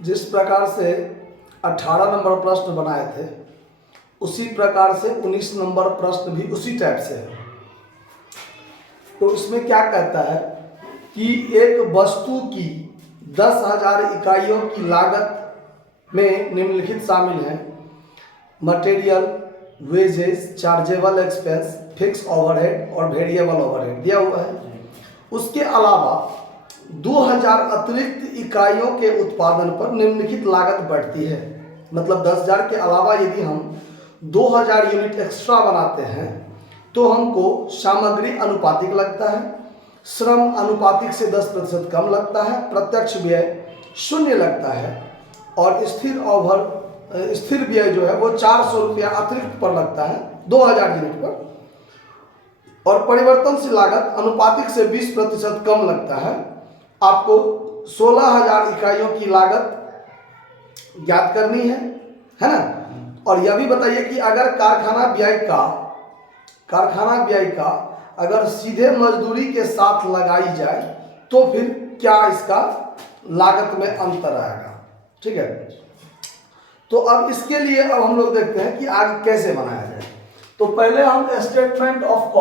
जिस प्रकार से 18 नंबर प्रश्न बनाए थे उसी प्रकार से 19 नंबर प्रश्न भी उसी टाइप से है। तो इसमें क्या कहता है कि एक वस्तु की 10,000 इकाइयों की लागत में निम्नलिखित शामिल है: material, wages, chargeable expense, fix overhead और वेरिएबल ओवरहेड दिया हुआ है। उसके अलावा 2000 अतिरिक्त इकाइयों के उत्पादन पर निम्नलिखित लागत बढ़ती है। मतलब 10,000 के अलावा यदि हम 2000 यूनिट एक्स्ट्रा बनाते हैं तो हमको सामग्री अनुपातिक लगता है, श्रम अनुपातिक से 10% कम लगता है, प्रत्यक्ष व्यय 0 लगता है और स्थिर व्यय जो है वो 400 रुपया अतिरिक्त पर लगता है 2000 यूनिट पर, और परिवर्तनशील लागत अनुपातिक से 20% कम लगता है। आपको 16,000 इकाइयों की लागत ज्ञात करनी है ना। और यह भी बताइए कि अगर कारखाना व्यय का अगर सीधे मजदूरी के साथ लगाई जाए तो फिर क्या इसका लागत में अंतर आएगा। ठीक है, तो अब इसके लिए अब हम लोग देखते हैं कि आगे कैसे बनाया जाए। तो पहले हम स्टेटमेंट ऑफ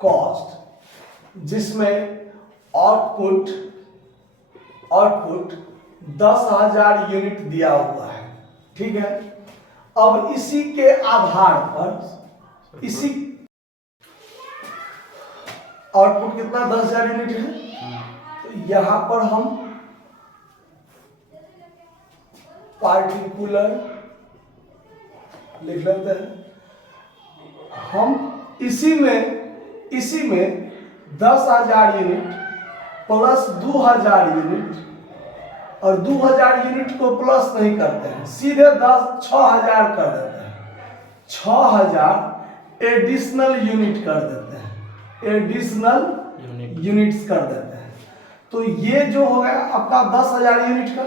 कॉस्ट जिसमें आउटपुट 10,000 यूनिट दिया हुआ है। ठीक है, अब इसी के आधार पर आउटपुट कितना 10,000 यूनिट है, तो यहां पर हम पार्टिकुलर लिख लेते हैं। हम इसी में 10,000 यूनिट प्लस 2,000 यूनिट, और 2,000 यूनिट को प्लस नहीं करते हैं, सीधे 6,000 कर देते हैं। 6,000 एडिशनल यूनिट कर देते हैं, एडिशनल यूनिट्स कर देते हैं। तो ये जो हो गया आपका 10,000 यूनिट का,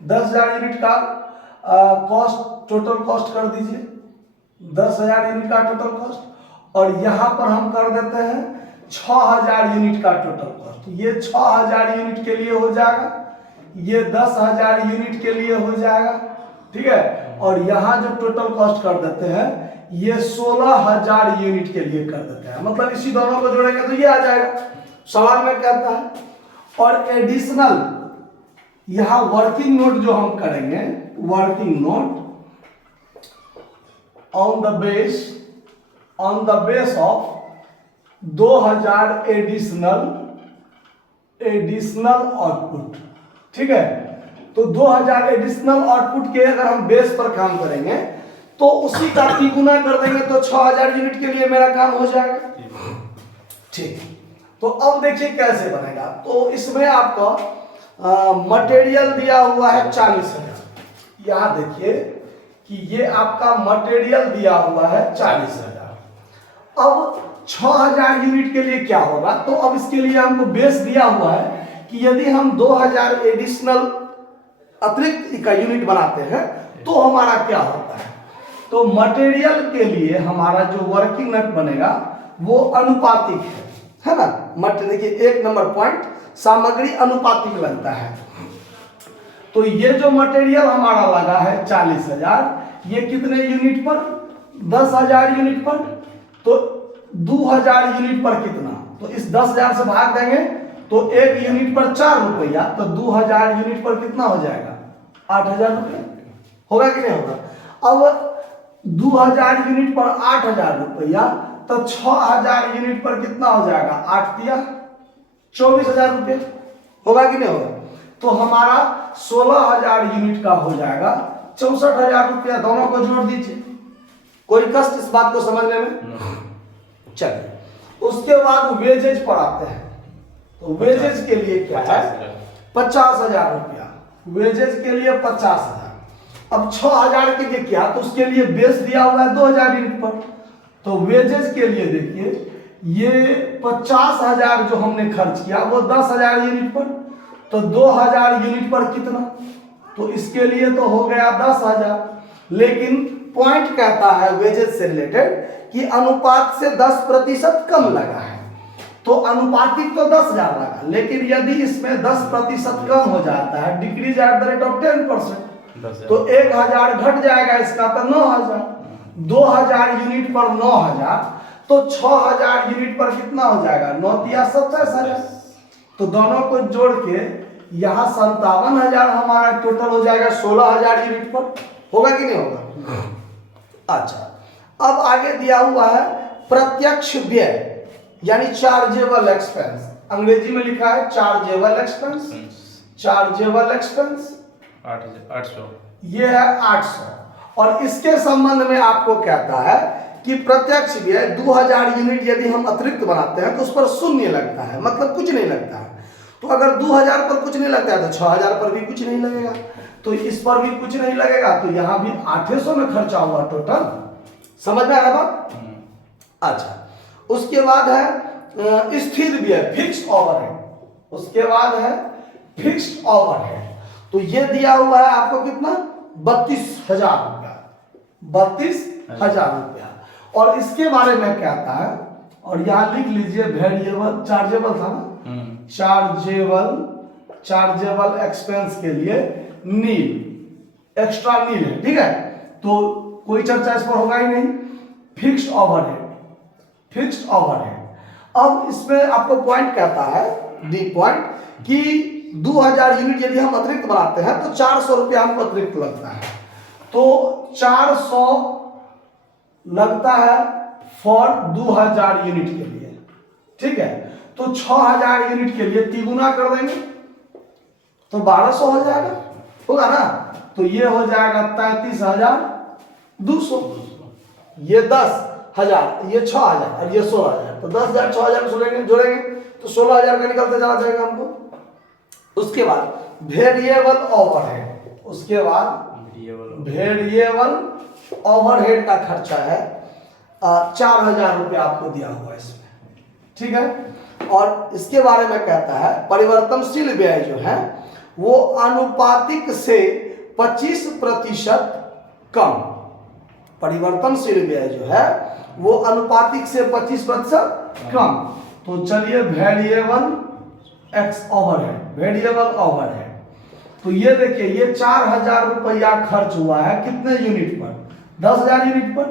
10,000 यूनिट का कॉस्ट, टोटल कॉस्ट कर दीजिए 10,000 यूनिट का टोटल कॉस्ट, और यहां पर हम कर देते हैं 6,000 यूनिट का टोटल कॉस्ट। ये 6,000 यूनिट के लिए हो जाएगा, ये 10,000 यूनिट के लिए हो जाएगा। ठीक है, और यहां जो टोटल कॉस्ट कर देते हैं ये 16,000 यूनिट के लिए कर देते हैं। मतलब इसी दोनों को जोड़ेंगे तो ये आ जाएगा। सवाल में कहता है और एडिशनल यहां वर्किंग नोट जो हम करेंगे, working note on the base of 2000 additional output. ठीक है, तो 2000 एडिशनल आउटपुट के अगर हम बेस पर काम करेंगे तो उसी का तिगुना कर देंगे तो 6,000 यूनिट के लिए मेरा काम हो जाएगा। ठीक, तो अब देखिए कैसे बनेगा। तो इसमें आपका मटेरियल दिया हुआ है 40,000। यहां देखिए कि ये आपका मटेरियल दिया हुआ है 40,000। अब 6,000 यूनिट के लिए क्या होगा, तो अब इसके लिए हमको बेस दिया हुआ है कि यदि हम 2,000 एडिशनल अतिरिक्त इकाई यूनिट बनाते हैं तो हमारा क्या होता है। तो मटेरियल के लिए हमारा जो वर्किंग नट बनेगा वो अनुपातिक है ना। देखिए 1 नंबर पॉइंट, सामग्री अनुपातिक लगता है। तो ये जो मटेरियल हमारा लगा है 40,000, ये कितने यूनिट पर, 10,000 यूनिट पर, तो 2,000 यूनिट पर कितना, तो इस 10,000 से भाग देंगे तो 1 यूनिट पर 4 रुपया, तो 2,000 यूनिट पर कितना हो जाएगा 8,000 रुपया। होगा कि नहीं होगा। अब 2,000 यूनिट पर 8,000 रुपया, तो 6,000 यूनिट पर कितना हो जाएगा, 8 दिया 24,000 रुपया। होगा कि नहीं होगा। तो हमारा 16,000 यूनिट का हो जाएगा 64,000 रुपया। दोनों को जोड़ दीजिए, कोई कष्ट इस बात को समझने में। चलिए, उसके बाद वेजेज पर आते हैं। तो वेजेज के लिए क्या है, 50,000 रुपया वेजेज के लिए 50,000। अब 6,000 के लिए क्या, तो उसके लिए बेस दिया हुआ है 2,000 यूनिट पर। तो वेजेज के लिए देखिए ये 50,000 जो हमने खर्च किया वो 10,000 यूनिट पर, तो 2,000 यूनिट पर कितना, तो इसके लिए तो हो गया 10,000, लेकिन पॉइंट कहता है वेजेस से रिलेटेड कि अनुपात से 10% कम लगा है, तो अनुपातिक तो 10,000 लगा, लेकिन यदि इसमें 10% कम हो जाता है, decrease at the rate of 10%, तो 1,000 घट जाएगा इसका, तो 9,000, 2,000 यूनिट पर 9,000, तो 6,000 यूनिट पर कितना हो जाएगा, 9,000 तो दोनों को जोड़ के यहाँ 57,000 हमारा टोटल हो जाएगा 16,000 यूनिट पर, होगा कि नहीं होगा। अच्छा, अब आगे दिया हुआ है प्रत्यक्ष व्यय यानी चार्जेबल एक्सपेंस, अंग्रेजी में लिखा है चार्जेबल एक्सपेंस, चार्जेबल एक्सपेंस 800, ये है 800, और इसके संबंध में आपको कहता है कि प्रत्यक्ष व्यय 2,000 यूनिट यदि हम अतिरिक्त बनाते हैं तो उस पर शून्य लगता है, मतलब कुछ नहीं लगता है। तो अगर 2,000 पर कुछ नहीं लगता है तो 6,000 पर भी कुछ नहीं लगेगा, तो इस पर भी कुछ नहीं लगेगा, तो यहाँ भी 800 में खर्चा हुआ टोटल, समझ में आया बात। अच्छा, उसके बाद है स्थिर व्यय फिक्स्ड ओवरहेड, उसके बाद है फिक्स्ड ओवरहेड, तो ये दिया हुआ है आपको कितना 32,000 रुपया, 32,000 रुपया, और इसके बारे में कहता है, और यहाँ लिख लीजिए वेरिएबल चार्जेबल था ना, चार्जेबल एक्सपेंस के लिए नील, एक्स्ट्रा नील है, ठीक है, तो कोई चर्चा इस पर होगा ही नहीं। फिक्स्ड ओवरहेड, फिक्स्ड ओवरहेड, अब इसमें आपको पॉइंट कहता है डी पॉइंट कि 2,000 यूनिट यदि हम अतिरिक्त बनाते हैं तो 400 रुपया हमको अतिरिक्त लगता है, तो 400 लगता है फॉर 2,000 यूनिट के लिए, ठीक है, तो 6,000 यूनिट के लिए तिगुना कर देंगे तो 1,200 हो जाएगा, होगा ना, तो ये हो जाएगा 33,200, ये 10,000, ये 6,000 और ये 16,000, तो 10,000 6,000 जोड़ेंगे तो 16,000 का निकलते चला जाएगा हमको। उसके बाद वेरिएबल ओवरहेड, उसके बाद वेरिएबल ओवरहेड का खर्चा है 4,000 रुपया आपको दिया हुआ है इसमें, ठीक है, और इसके बारे में कहता है परिवर्तनशील व्यय जो है वो अनुपातिक से 25% कम, परिवर्तनशील व्यय जो है वो अनुपातिक से 25% कम, तो चलिए variable x overhead, variable overhead, तो ये देखिए ये 4,000 रुपया खर्च हुआ है कितने यूनिट पर, 10,000 यूनिट पर,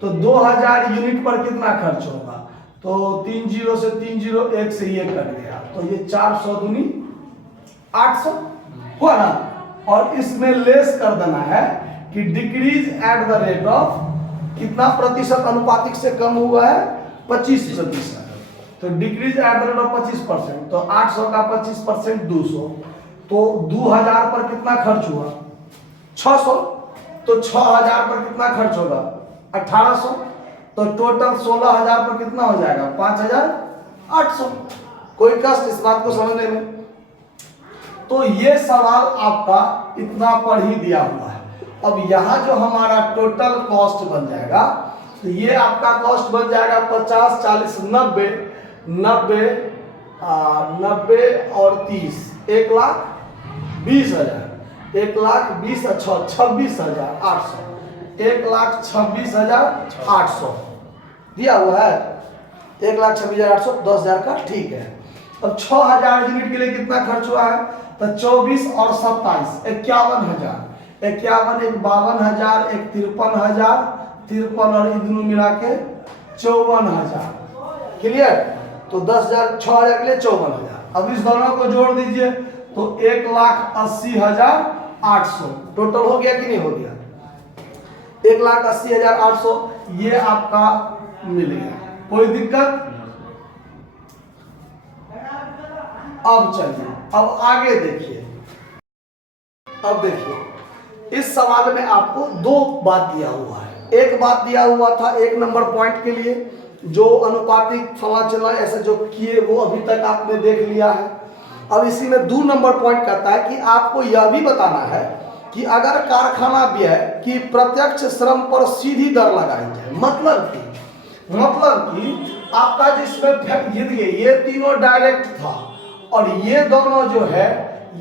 तो 2,000 यूनिट पर कितना खर्च होगा, तो 30 से 301 से ये कट गया, तो ये 400 दूनी 800 हुआ ना, और इसमें लेस कर देना है कि decrease at the rate of कितना प्रतिशत अनुपातिक से कम हुआ है 25%, तो decrease at the rate of 25%, तो 800 का 25% 200, तो 2,000 पर कितना खर्च हुआ 600, तो 6,000 पर कितना खर्च होगा 1,800, तो टोटल 16,000 पर कितना हो जाएगा 5,800। कोई कष्ट इस बात को समझने में, तो ये सवाल आपका इतना पर ही दिया हुआ है। अब यहाँ जो हमारा टोटल कॉस्ट बन जाएगा, तो ये आपका कॉस्ट बन जाएगा 50, 40, 90, 90 और 30, 1,20,000, 1,20,000, 26,800, 1,26,800 दिया हुआ है, 1,26,800, 10,000 का, ठीक है। अब 6,000 यूनिट के लिए कितना खर्च हुआ है, तो 24 और 27 51,000, 51 एक 52,000, एक 53,000, 53 और दोनों मिला के 54,000, क्लियर, तो 10,000 6,000 के लिए 54,000। अब इस दोनों को जोड़ दीजिए तो 1,80,800 टोटल हो गया कि नहीं हो गया, 1,80,800 ये आपका मिल गया, कोई दिक्कत। अब चलिए अब आगे देखिए, अब देखिए इस सवाल में आपको दो बात दिया हुआ है, एक बात दिया हुआ था 1 नंबर पॉइंट के लिए जो अनुपातिक समाचलन ऐसे जो किए वो अभी तक आपने देख लिया है। अब इसी में 2 नंबर पॉइंट कहता है कि आपको यह भी बताना है कि अगर कारखाना व्यय की प्रत्यक्ष श्रम पर सीधी दर लगाई जाए, मतलब कि आपका जिसमें ये तीनों डायरेक्ट था और ये दोनों जो है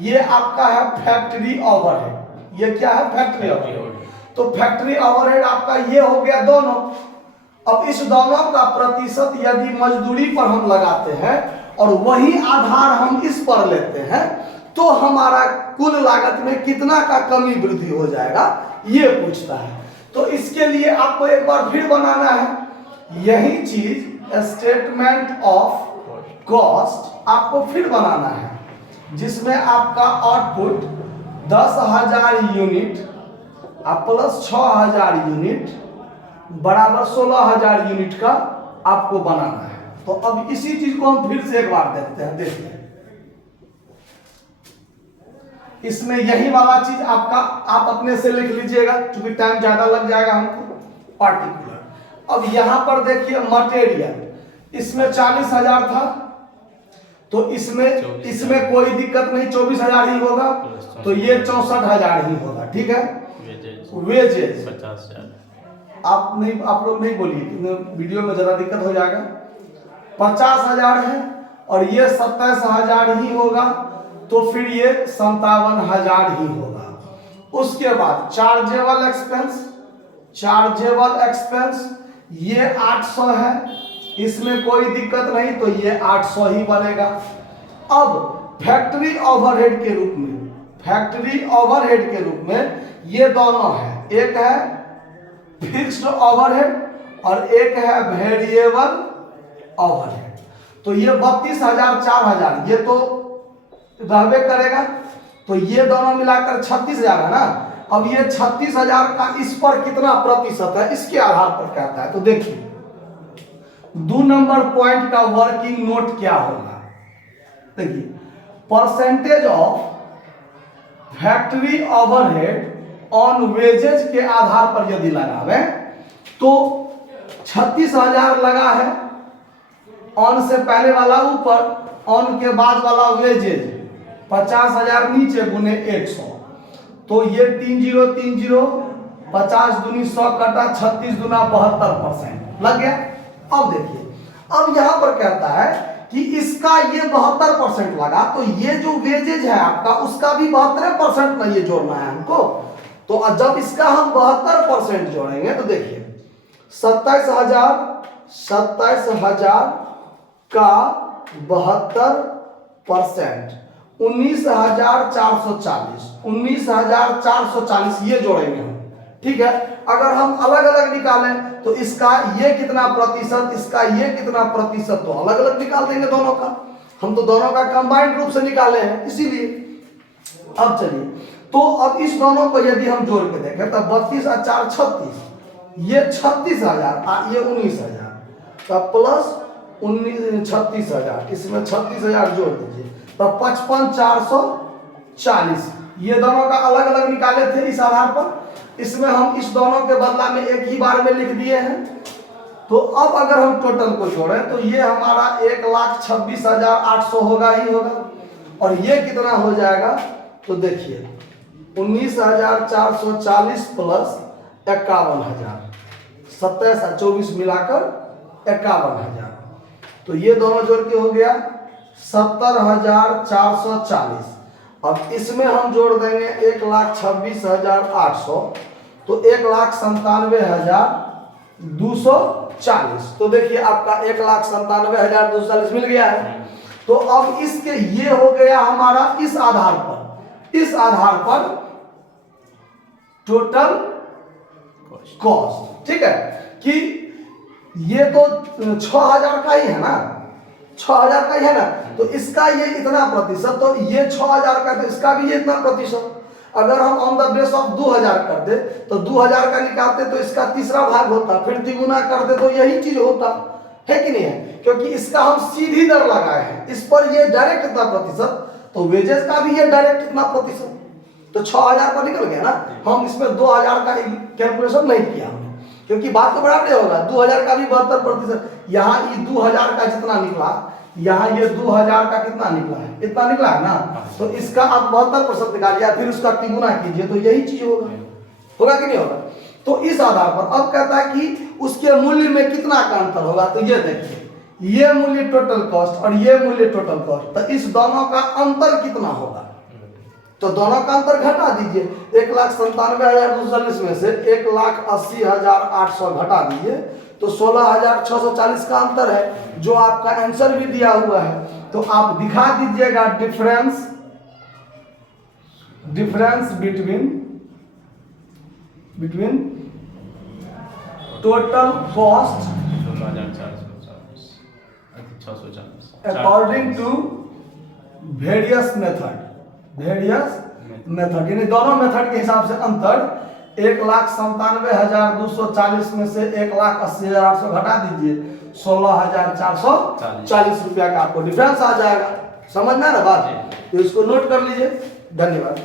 ये आपका है फैक्ट्री ओवरहेड, ये क्या है फैक्ट्री ओवरहेड, तो फैक्ट्री ओवरहेड आपका ये हो गया दोनों। अब इस दोनों का प्रतिशत यदि मजदूरी पर हम लगाते हैं और वही आधार हम इस पर लेते हैं तो हमारा कुल लागत में कितना का कमी वृद्धि हो जाएगा, ये पूछता है। तो इसके लिए आपको एक बार फिर बनाना है यही चीज, स्टेटमेंट ऑफ कॉस्ट आपको फिर बनाना है, जिसमें आपका आउटपुट 10,000 यूनिट आप प्लस 6,000 यूनिट बराबर 16,000 यूनिट का आपको बनाना है। तो अब इसी चीज को हम फिर से एक बार देखते हैं। देखिए इसमें यही वाला चीज आपका आप अपने से लिख लीजिएगा, क्योंकि टाइम ज्यादा लग जाएगा हमको। पार्टिकुलर अब यहां पर देखिए मटेरियल, इसमें 40,000 था तो इसमें कोई दिक्कत नहीं, 24,000 ही होगा, तो ये 64,000 ही होगा। ठीक है, वेजेस 50,000 आप लोग नहीं बोलिए, वीडियो में जरा दिक्कत हो जाएगा। 50,000 है और ये 27,000 ही होगा, तो फिर ये 57,000 ही होगा। उसके बाद चार्जेबल एक्सपेंस ये 800 है, इसमें कोई दिक्कत नहीं, तो ये 800 ही बनेगा। अब फैक्ट्री ओवरहेड के रूप में ये दोनों है, एक है फिक्स्ड ओवरहेड और एक है वेरिएबल ओवरहेड। तो ये 32,000 4,000 ये तो रहबे करेगा, तो ये दोनों मिलाकर 36,000 है ना। अब ये 36,000 का इस पर कितना प्रतिशत है इसके आधार पर कहता है। तो देखिए 2 नंबर पॉइंट का वर्किंग नोट क्या होगा, देखिए percentage of factory overhead on wages के आधार पर यदि लगावे तो 36,000 लगा है, ऑन से पहले वाला ऊपर, ऑन के बाद वाला वेजेज 50,000 नीचे गुने 100, तो ये 3030 50 दूनी 100 कटा 36 दूना 72% लग गया। अब देखिए अब यहां पर कहता है कि इसका ये 72% लगा, तो ये जो वेजेज है आपका उसका भी 72% में ये जोड़ना है हमको। तो जब इसका हम 72% जोड़ेंगे तो देखिए 27,000 का 72% 19,440 ये जोड़ेंगे हम। ठीक है, अगर हम अलग अलग निकालें तो इसका ये कितना प्रतिशत, इसका ये कितना प्रतिशत, तो अलग अलग निकाल देंगे दोनों का। हम तो दोनों का कंबाइंड रूप से निकाले हैं इसीलिए। अब चलिए, तो अब इस दोनों को यदि हम जोड़ के देखें तो 32 और 4 36, ये 36,000 ये 19,000 तो प्लस 36,000, इसमें 36,000 जोड़ दीजिए तो 55,440 ये दोनों का अलग अलग निकाले थे इस आधार पर। इसमें हम इस दोनों के बदला में एक ही बार में लिख दिए हैं। तो अब अगर हम टोटल को जोड़ें तो ये हमारा 1,26,800 होगा ही होगा, और ये कितना हो जाएगा तो देखिए 19,440 प्लस 51,000 27 और 24 मिलाकर 51,000, तो ये दोनों जोड़ के हो गया 70,440। अब इसमें हम जोड़ देंगे 1,26,800 तो 1,97,240। तो देखिए आपका 1,97,240 मिल गया है। तो अब इसके ये हो गया हमारा इस आधार पर टोटल कॉस्ट। ठीक है कि ये तो 6,000 का ही है ना, 6,000 का ही है ना, तो इसका ये इतना प्रतिशत, तो ये 6,000 का, तो इसका भी ये इतना प्रतिशत। अगर हम ऑन द बेस ऑफ 2,000 कर दे तो 2,000 का निकालते तो इसका तीसरा भाग होता, फिर तिगुना करते तो यही चीज होता है कि नहीं है, क्योंकि इसका हम सीधी दर लगाए हैं, इस पर ये डायरेक्ट इतना प्रतिशत, तो वेजेस का भी ये डायरेक्ट इतना प्रतिशत, तो 6,000 का निकल गया ना। हम इसमें 2,000 का कैलकुलेशन नहीं किया हमने, क्योंकि बात तो बराबर होगा। 2,000 का भी 72%, यहाँ ये 2,000 का जितना निकला, यहाँ ये 2,000 का कितना निकला है, इतना निकला है ना, तो इसका आप 72% निकालिए, फिर उसका तिगुना कीजिए तो यही चीज होगा कि नहीं होगा। तो इस आधार पर अब कहता है कि उसके मूल्य में कितना का अंतर होगा, तो ये देखिए ये मूल्य टोटल कॉस्ट और ये मूल्य टोटल कॉस्ट, तो इस दोनों का अंतर कितना होगा, तो दोनों का अंतर घटा दीजिए। 1,97,240 में से 1,80,800 घटा दीजिए तो 16,640 का अंतर है, जो आपका आंसर भी दिया हुआ है। तो आप दिखा दीजिएगा difference between total cost 16,440 according to various method यानी दोनों मेथड के हिसाब से अंतर 1,97,240 में से 1,80,800 घटा दीजिए, 16,440 रुपया का आपको डिफरेंस आ जाएगा। समझना ना बात? तो इसको नोट कर लीजिए। धन्यवाद।